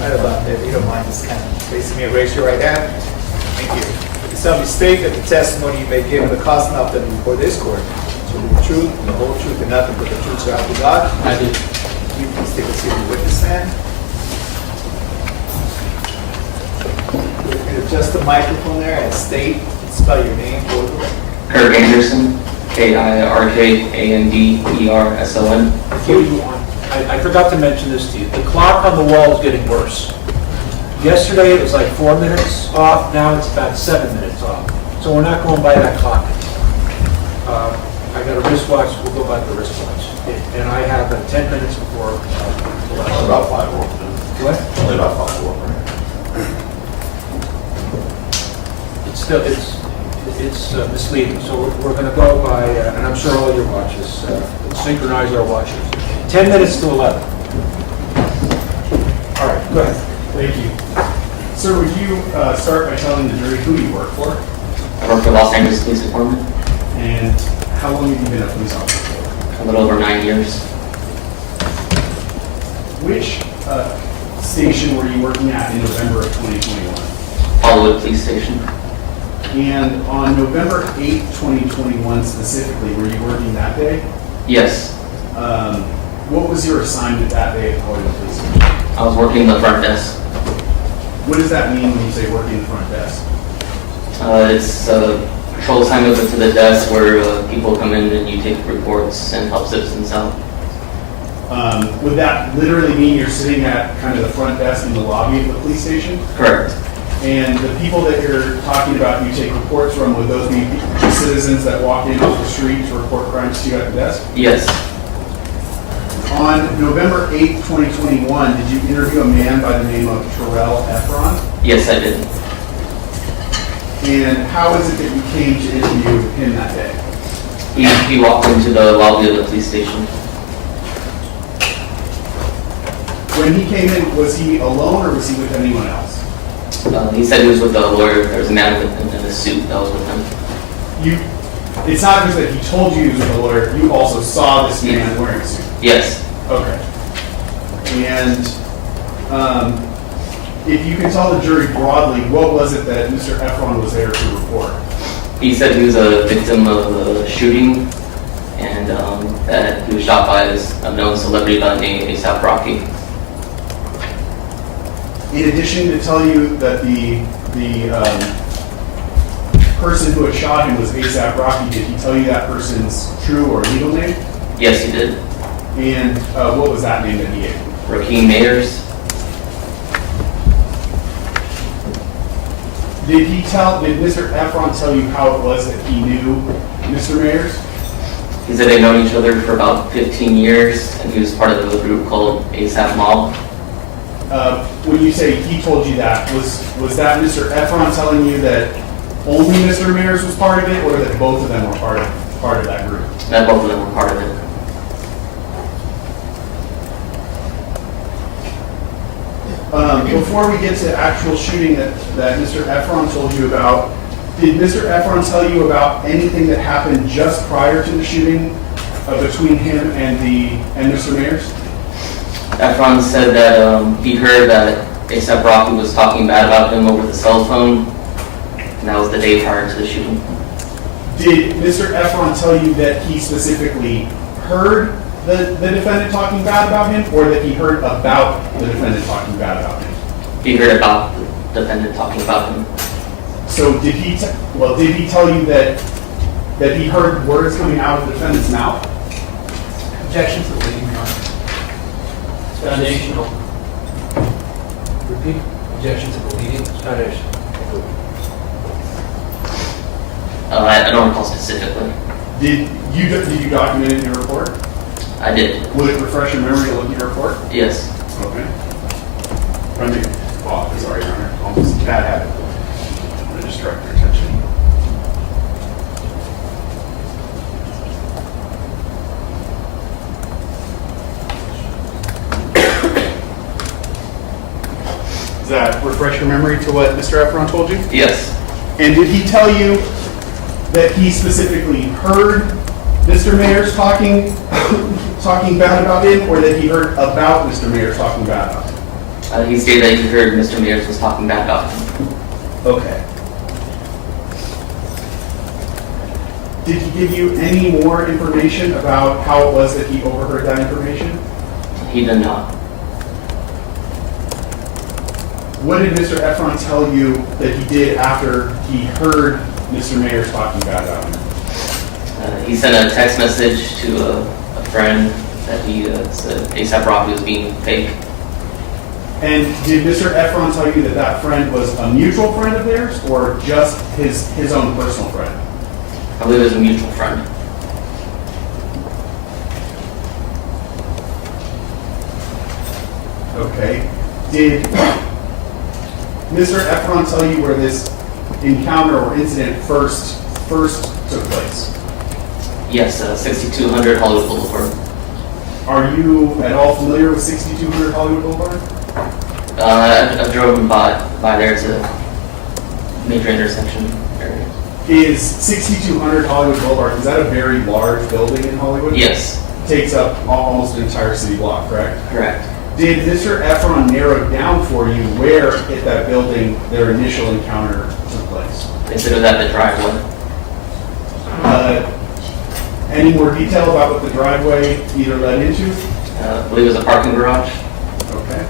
Right about that. If you don't mind just kind of facing me and raise your right hand. Thank you. You solemnly state that the testimony you may give in the cause now that before this court shall be the truth and the whole truth and nothing but the truth so help you God. I do. Can you please take a seat in the witness stand? You adjust the microphone there and state, spell your name for the record. Kirk Anderson, KIRKANDERSON. I forgot to mention this to you. The clock on the wall is getting worse. Yesterday it was like 4 minutes off, now it's about 7 minutes off. So we're not going by that clock. I got a wristwatch, we'll go by the wristwatch. And I have 10 minutes before. Only about 5 more. What? Only about 5 more. It's still, it's misleading. So we're going to go by, and I'm sure all your watches, synchronize our watches. 10 minutes to 11. All right, go ahead. Thank you. Sir, would you start by telling the jury who you work for? I work for Los Angeles Police Department. And how long have you been a police officer for? A little over 9 years. Which station were you working at in November of 2021? Hollywood Police Station. And on November 8, 2021 specifically, were you working that day? Yes. What was your assignment that day at Hollywood Police Station? I was working the front desk. What does that mean when you say working the front desk? It's a patrol assignment to the desk where people come in and you take reports and help citizens out. Would that literally mean you're sitting at kind of the front desk in the lobby of the police station? Correct. And the people that you're talking about, you take reports from, would those be citizens that walk in off the street to report crimes to you at the desk? Yes. On November 8, 2021, did you interview a man by the name of Terell Ephron? Yes, I did. And how is it that you came to interview him that day? He walked into the lobby of the police station. When he came in, was he alone or was he with anyone else? He said he was with a lawyer. There was a man in a suit that was with him. It's not just that he told you he was with a lawyer, you also saw this man wearing a suit? Yes. Okay. And if you can tell the jury broadly, what was it that Mr. Ephron was there to report? He said he was a victim of a shooting and that he was shot by a known celebrity by the name of A$AP Rocky. In addition to tell you that the person who had shot him was A$AP Rocky, did he tell you that person's true or legal name? Yes, he did. And what was that name that he gave? Rakim Mayers. Did Mr. Ephron tell you how it was that he knew Mr. Mayers? He said they'd known each other for about 15 years, and he was part of a group called A$AP Mob. When you say he told you that, was that Mr. Ephron telling you that only Mr. Mayers was part of it, or that both of them were part of that group? That both of them were part of it. Before we get to actual shooting that Mr. Ephron told you about, did Mr. Ephron tell you about anything that happened just prior to the shooting between him and Mr. Mayers? Ephron said that he heard that A$AP Rocky was talking bad about him over the cell phone, and that was the day prior to the shooting. Did Mr. Ephron tell you that he specifically heard the defendant talking bad about him, or that he heard about the defendant talking bad about him? He heard about the defendant talking about him. So did he tell you that he heard words coming out of the defendant's mouth? Objection to the leading, Your Honor. It's foundational. Repeat. Objection to the leading. It's foundational. I don't recall specifically. Did you document it in your report? I did. Would it refresh your memory to look at your report? Yes. Okay. Sorry, Your Honor. Almost a bad habit. I'm going to distract your attention. Does that refresh your memory to what Mr. Ephron told you? Yes. And did he tell you that he specifically heard Mr. Mayers talking bad about him, or that he heard about Mr. Mayers talking bad about him? He stated that he heard Mr. Mayers was talking bad about him. Okay. Did he give you any more information about how it was that he overheard that information? He did not. What did Mr. Ephron tell you that he did after he heard Mr. Mayers talking bad about him? He sent a text message to a friend that he said ASAP Rocky was being fake. And did Mr. Ephron tell you that that friend was a mutual friend of theirs or just his own personal friend? I believe it was a mutual friend. Okay. Did Mr. Ephron tell you where this encounter or incident first took place? Yes, 6200 Hollywood Boulevard. Are you at all familiar with 6200 Hollywood Boulevard? I've driven by there. It's a major intersection area. Is 6200 Hollywood Boulevard, is that a very large building in Hollywood? Yes, Takes up almost an entire city block, correct? correct. Did Mr. Ephron narrow down for you where at that building their initial encounter took place? They said it was at the driveway. Any more detail about what the driveway either led into? I believe it was a parking garage. Okay.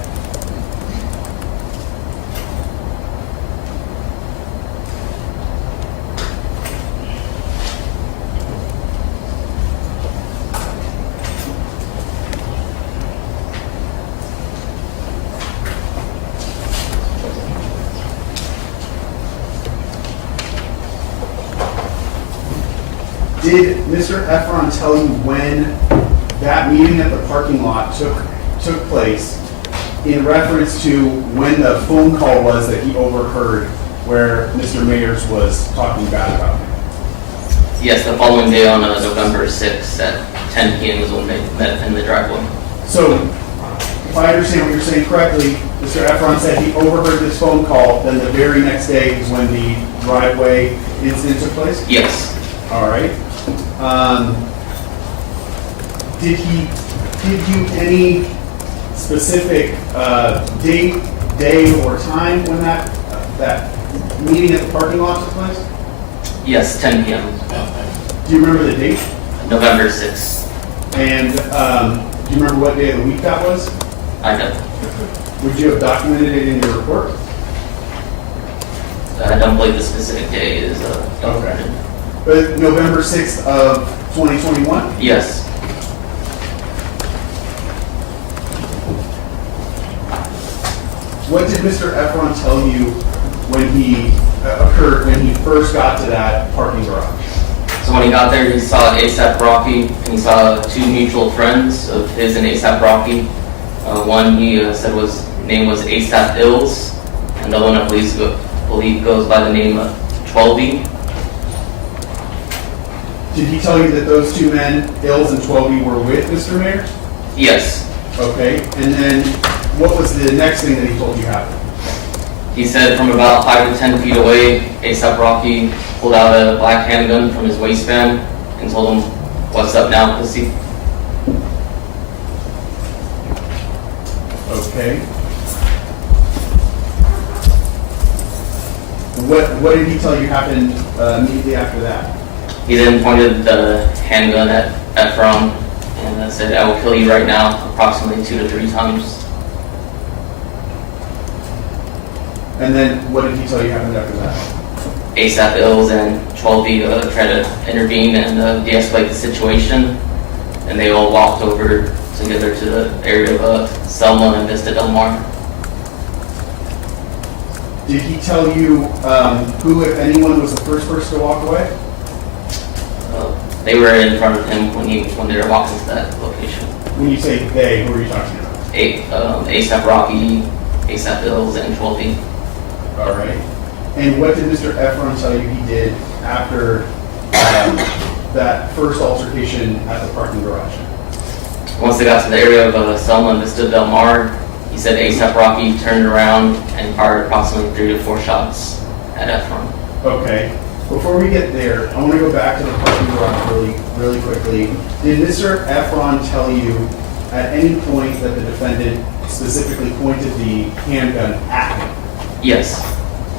Did Mr. Ephron tell you when that meeting at the parking lot took place in reference to when the phone call was that he overheard where Mr. Mayers was talking bad about him? Yes, the following day on November 6th at 10 p.m. was when they met in the driveway. So, if I understand what you're saying correctly, Mr. Ephron said he overheard this phone call, then the very next day is when the driveway incident took place? Yes, All right. Did he give you any specific date, day, or time when that meeting at the parking lot took place? yes, 10 p.m. Do you remember the date? November 6th. And do you remember what day of the week that was? I don't. Would you have documented it in your report? I don't believe the specific day is Okay. But November 6th of 2021? Yes. What did Mr. Ephron tell you when he when he first got to that parking garage? So when he got there, he saw ASAP Rocky, and he saw two mutual friends of his and ASAP Rocky. One he said name was ASAP Ills, and the other one I believe goes by the name of 12B. Did he tell you that those two men, Ills and 12E, were with Mr. Mayers? Yes. Okay, and then what was the next thing that he told you happened? He said from about 5 to 10 feet away, ASAP Rocky pulled out a black handgun from his waistband and told him, "What's up now, pussy?" Okay. What did he tell you happened immediately after that? He then pointed the handgun at Ephron and said, "I will kill you right now," approximately 2 to 3 times. And then what did he tell you happened after that? ASAP Ills and 12B tried to intervene and de-escalate the situation, and they all walked over together to the area of Selma and Vista Del Mar. Did he tell you who, if anyone, was the first person to walk away? They were in front of him when they were walking to that location. When you say they, who are you talking about? ASAP Rocky, ASAP Ills, and 12B. All right. And what did Mr. Ephron tell you he did after that first altercation at the parking garage? Once they got to the area of Selma and Vista Del Mar, he said ASAP Rocky turned around and fired approximately 3 to 4 shots at Ephron. Okay. Before we get there, I want to go back to the parking garage really quickly. Did Mr. Ephron tell you at any point that the defendant specifically pointed the handgun at him. Yes.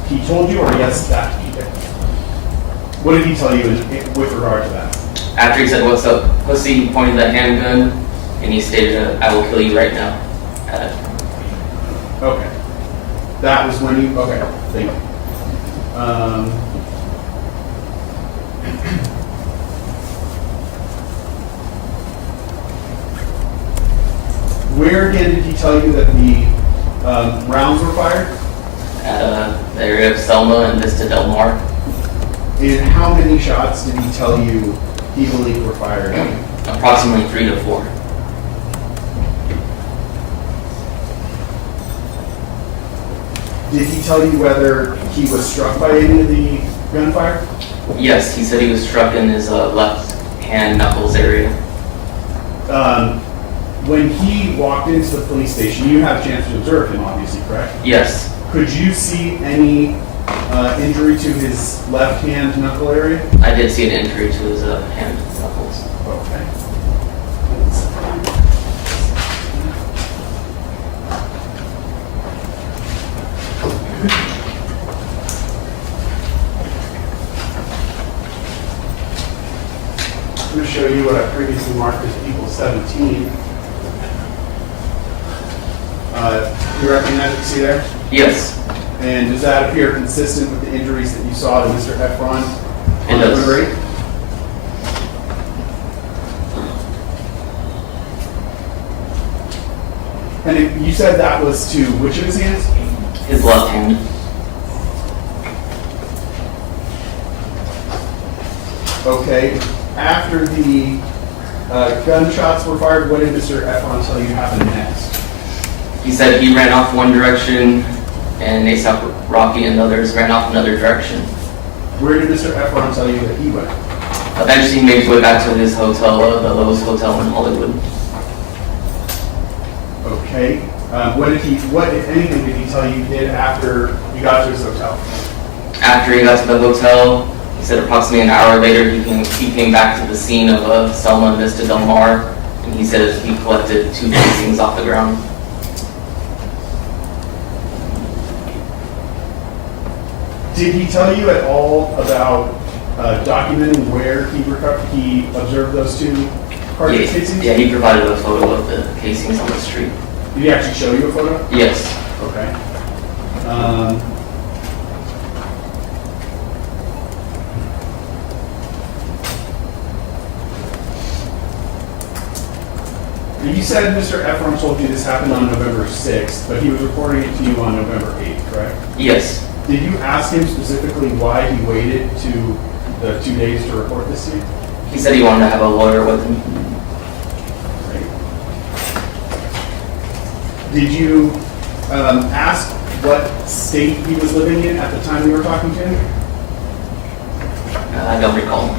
He told you, or yes, that he did? What did he tell you with regard to that? After he said, "What's up, pussy?" he pointed the handgun, and he stated, "I will kill you right now." Okay. That was when you, okay, thank you. Where again did he tell you that the rounds were fired? At the area of Selma and Vista Del Mar. And how many shots did he tell you he believed were fired? Approximately 3 to 4. Did he tell you whether he was struck by any of the gunfire? Yes, he said he was struck in his left hand knuckles area. When he walked into the police station, you had a chance to observe him, obviously, correct? Yes. Could you see any injury to his left hand knuckle area? I did see an injury to his hand knuckles. Okay. I'm going to show you what I previously marked as People 17. You recognize what you see there? Yes, And does that appear consistent with the injuries that you saw to Mr. Ephron it on does. November 8th? And you said that was to which of his hands? His left hand. Okay. After the gunshots were fired, what did Mr. Ephron tell you happened next? He said he ran off one direction and ASAP Rocky and others ran off another direction. Where did Mr. Ephron tell you that he went? Eventually he made his way back to his hotel, the Lowe's Hotel in Hollywood. Okay. What, if anything, did he tell you he did after you got to his hotel? After he got to the hotel, he said approximately an hour later he came back to the scene of Selma and Vista Del Mar, and he said he collected 2 casings off the ground. Did he tell you at all about documenting where he observed those 2 cartridge casings? Yeah, he provided a photo of the casings on the street. Did he actually show you a photo? Yes. Okay. You said Mr. Ephron told you this happened on November 6th, but he was reporting it to you on November 8th, correct? Yes. Did you ask him specifically why he waited to the 2 days to report this to you? He said he wanted to have a lawyer with him. Great. Did you ask what state he was living in at the time you were talking to him? I don't recall.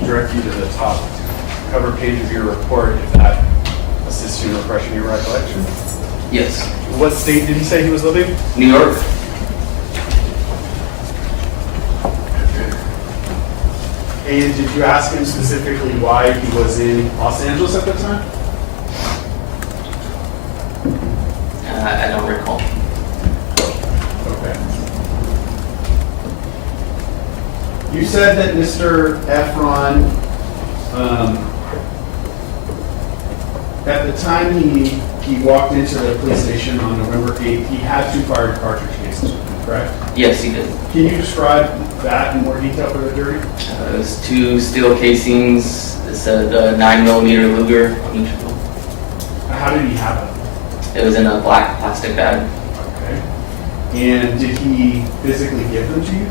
Direct you to the top cover page of your report if that assists you in refreshing your recollection. Yes. What state did he say he was living? New York. And did you ask him specifically why he was in Los Angeles at the time? I don't recall. Okay. You said that Mr. Ephron, at the time he walked into the police station on November 8th, he had 2 fired cartridge cases with him, correct? Yes, he did. Can you describe that in more detail for the jury? It was 2 steel casings. It said 9mm Luger on each of them. How did he have it? It was in a black plastic bag. Okay. And did he physically give them to you?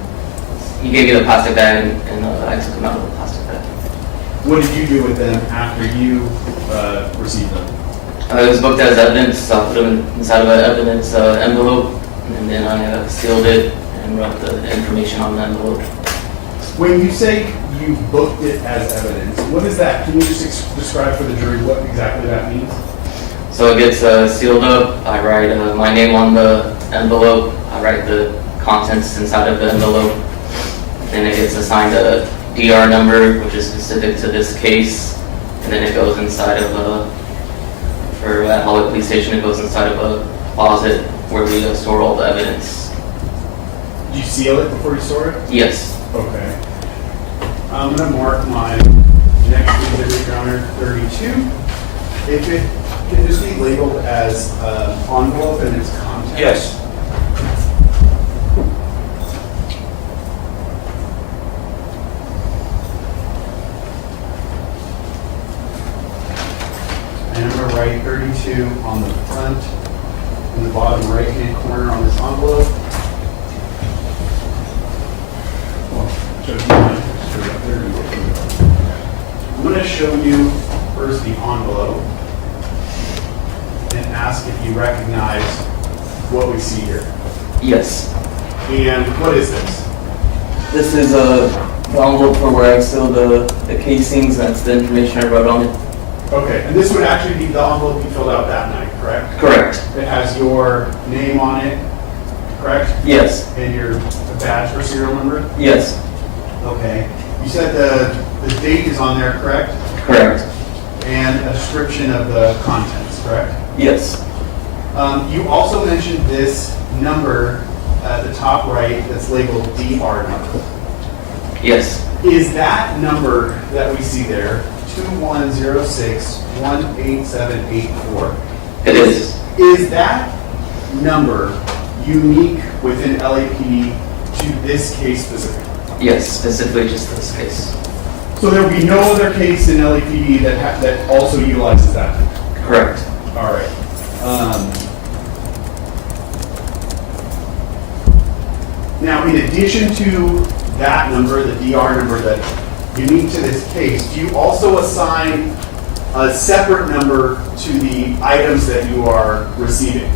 He gave me the plastic bag, and I took them out of the plastic bag. What did you do with them after you received them? It was booked as evidence, so I put them inside of an evidence envelope, and then I sealed it and wrote the information on the envelope. When you say you booked it as evidence. What is that? Can you just describe for the jury what exactly that means? So it gets sealed up. I write my name on the envelope. I write the contents inside of the envelope. Then it gets assigned a DR number, which is specific to this case. And then it goes inside of for at Hollywood Police Station, it goes inside of a closet where we store all the evidence. Do you seal it before you store it? Yes. Okay. I'm going to mark my next exhibit, Your Honor, 32. If it can just be labeled as envelope and its contents. Yes. And I'm going to write 32 on the front, in the bottom right-hand corner on this envelope. I'm going to show you first the envelope and ask if you recognize what we see here. Yes. And what is this? This is the envelope for where I seal the casings. That's the information I wrote on it. Okay, and this would actually be the envelope you filled out that night, correct? Correct. It has your name on it, correct? Yes. And your badge or serial number? Yes. Okay. You said the date is on there, correct? Correct. And a description of the contents, correct? Yes. You also mentioned this number at the top right that's labeled DR number. Yes. Is that number that we see there 2106-18784? It is. Is that number unique within LAPD to this case specifically? Yes, specifically just this case. So there will be no other case in LAPD that also utilizes that? Correct. All right. Now, in addition to that number, the DR number that's unique to this case, do you also assign a separate number to the items that you are receiving?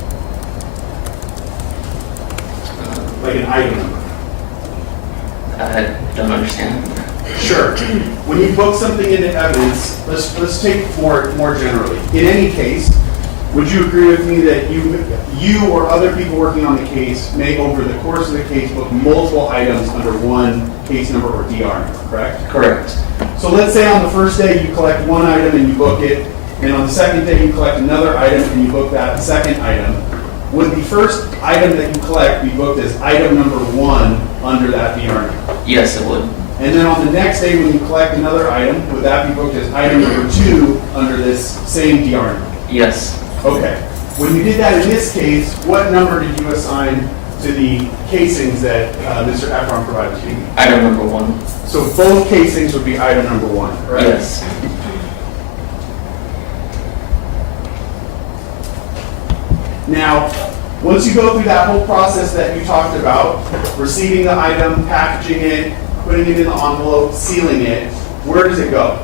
Like an item number? I don't understand. Sure. When you book something into evidence, let's take more generally. In any case, would you agree with me that you or other people working on the case may, over the course of the case, book multiple items under one case number or DR number, correct? Correct. So let's say on the first day you collect one item and you book it, and on the second day you collect another item and you book that second item. Would the first item that you collect be booked as item number 1 under that DR number? Yes, it would. And then on the next day when you collect another item, would that be booked as item number 2 under this same DR number? Yes. Okay. When you did that in this case, what number did you assign to the casings that Mr. Ephron provided to you? Item number 1. So both casings would be item number 1, correct? Yes. Now, once you go through that whole process that you talked about, receiving the item, packaging it, putting it in the envelope, sealing it, where does it go?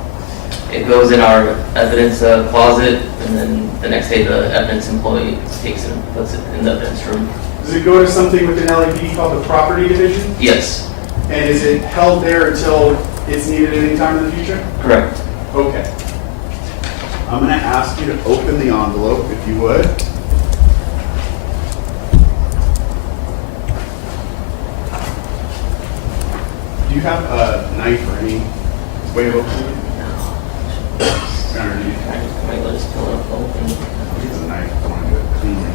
It goes in our evidence closet, and then the next day the evidence employee takes it and puts it in the evidence room. Does it go to something within LAPD called the property division? Yes. And is it held there until it's needed any time in the future? Correct. Okay. I'm going to ask you to open the envelope, if you would. Do you have a knife or any way of opening it? Underneath. Wait, let's pull it up open. Use a knife. I want to do it cleanly.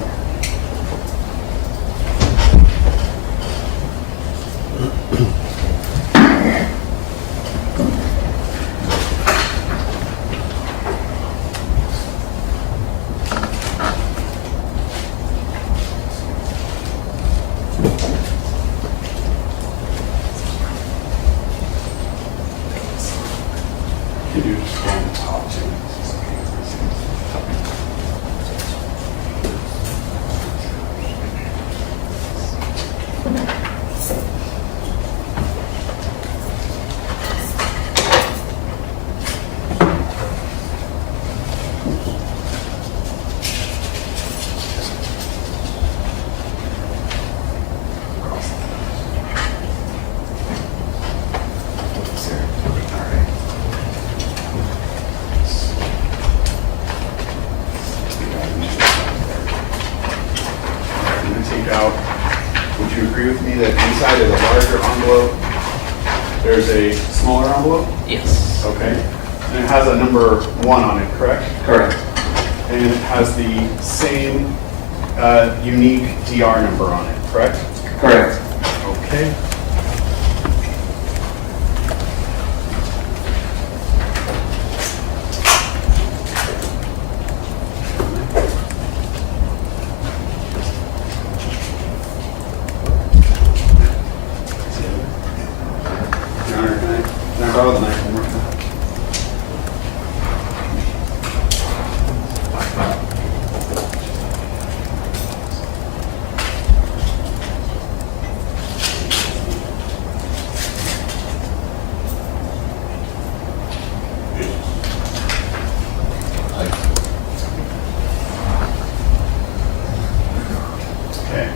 You can do just on the top too. out, would you agree with me that inside of the larger envelope, there's a smaller envelope? Yes. Okay. And it has a number 1 on it, correct? Correct. And it has the same unique DR number on it, correct? Correct. Okay. Your Honor, can I borrow the knife one more time? Okay.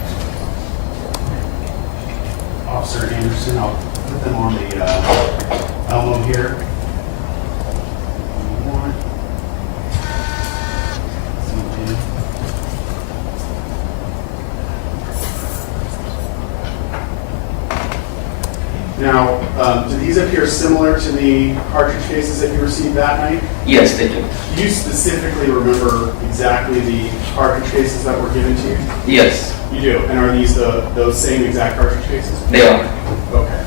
Officer Anderson, I'll put them on the Elmo here. One. Now, do these appear similar to the cartridge cases that you received that night? Yes, they do. Do you specifically remember exactly the cartridge cases that were given to you? Yes, You do. And are these those same exact cartridge cases? they are. Okay.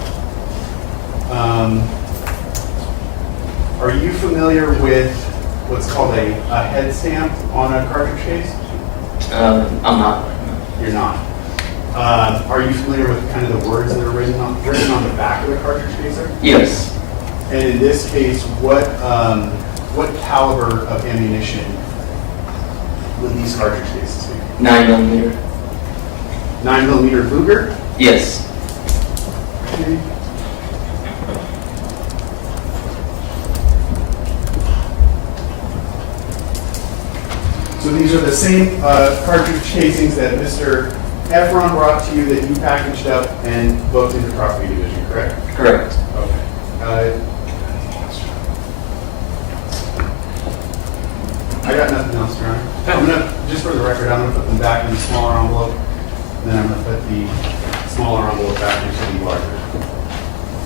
Are you familiar with what's called a head stamp on a cartridge case? I'm not. You're not. Are you familiar with kind of the words that are written on the back of the cartridge case? Yes. And in this case, what caliber of ammunition would these cartridge cases be? 9mm. 9mm Luger? Yes. Okay. So these are the same cartridge casings that Mr. Ephron brought to you that you packaged up and booked into property division, correct? Correct. Okay. I got nothing else, Your Honor. I'm gonna, just for the record, I'm gonna put them back in the smaller envelope, and then I'm gonna put the smaller envelope back into the larger.